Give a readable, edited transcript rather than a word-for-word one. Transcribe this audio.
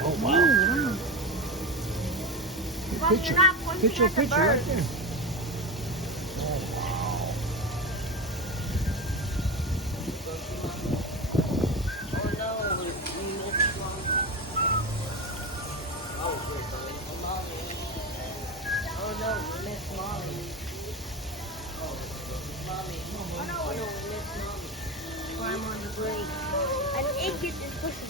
Oh Ooh, wow. wow. Mom, Picture. you're not pointing Picture, at the picture right bird. there. Oh wow. Oh no, we missed mommy. Oh, we're going for mommy. Oh no, we missed mommy. Oh, mommy. Oh no, Oh no, we missed mommy. Climb on the grate. an agent is pushing.